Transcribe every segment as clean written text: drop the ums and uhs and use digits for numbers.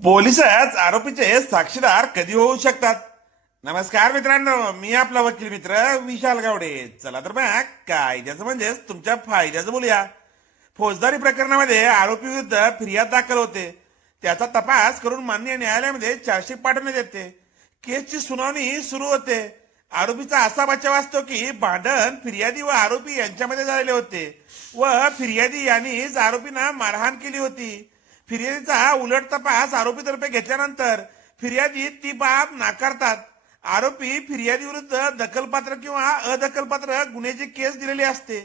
पोलिसच आरोपीचे साक्षीदार कधी होऊ शकतात? नमस्कार मित्रांनो, मी आपला वकील मित्र विशाल गावडे. चला तर मग कायद्याचं म्हणजेच तुमच्या फायद्याचं बोलूया. फौजदारी प्रकरणामध्ये आरोपी विरुद्ध फिर्याद दाखल होते. त्याचा तपास करून माननीय न्यायालयामध्ये चार्जशीट पाठवण्यात येते. केसची सुनावणी सुरू होते. आरोपीचा असा बचाव असतो की भांडण फिर्यादी व आरोपी यांच्यामध्ये झालेले होते व फिर्यादी यांनीच आरोपींना मारहाण केली होती. फिर्यादीचा उलट तपास आरोपीतर्फे घेतल्यानंतर फिर्यादी ती बाब नाकारतात. आरोपी फिर्यादी विरुद्ध दखलपात्र किंवा अदखलपात्र गुन्ह्याची केस दिलेली असते.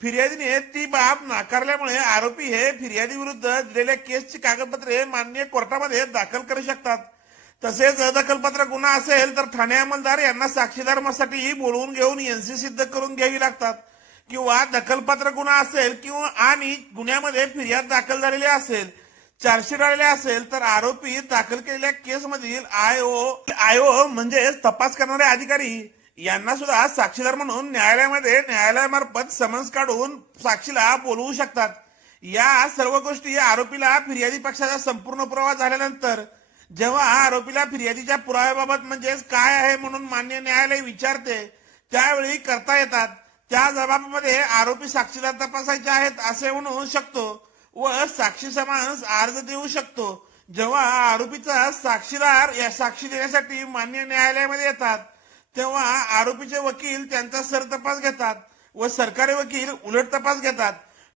फिर्यादीने ती बाब नाकारल्यामुळे आरोपी हे फिर्यादी विरुद्ध दिलेल्या केसची कागदपत्रे माननीय कोर्टामध्ये दाखल करू शकतात. तसेच अदखलपात्र गुन्हा असेल तर ठाणे अंमलदार यांना साक्षीदारासाठी बोलवून घेऊन एनसी सिद्ध करून घ्यावी लागतात. किंवा दखलपात्र गुन्हा असेल किंवा आणि गुन्ह्यामध्ये फिर्याद दाखल झालेली असेल, चार्जशीट आलेले असेल तर आरोपी दाखल केलेल्या केसमधील आयओ म्हणजेच तपास करणारे अधिकारी यांना सुद्धा साक्षीदार म्हणून न्यायालयामार्फत समन्स काढून साक्षीला बोलवू शकतात. या सर्व गोष्टी आरोपीला फिर्यादी पक्षाचा संपूर्ण पुरावा झाल्यानंतर जेव्हा आरोपीला फिर्यादीच्या पुराव्याबाबत म्हणजेच काय आहे म्हणून मान्य न्यायालय विचारते त्यावेळी करता येतात. त्या जबाबामध्ये आरोपी साक्षीदार तपासायचे आहेत असे म्हणू शकतो व साक्षी समन्स अर्ज देऊ शकतो. जेव्हा आरोपीचा साक्षीदार या साक्षी देण्यासाठी मान्य न्यायालयामध्ये येतात तेव्हा आरोपीचे वकील त्यांचा सरतपास घेतात व सरकारी वकील उलट तपास घेतात.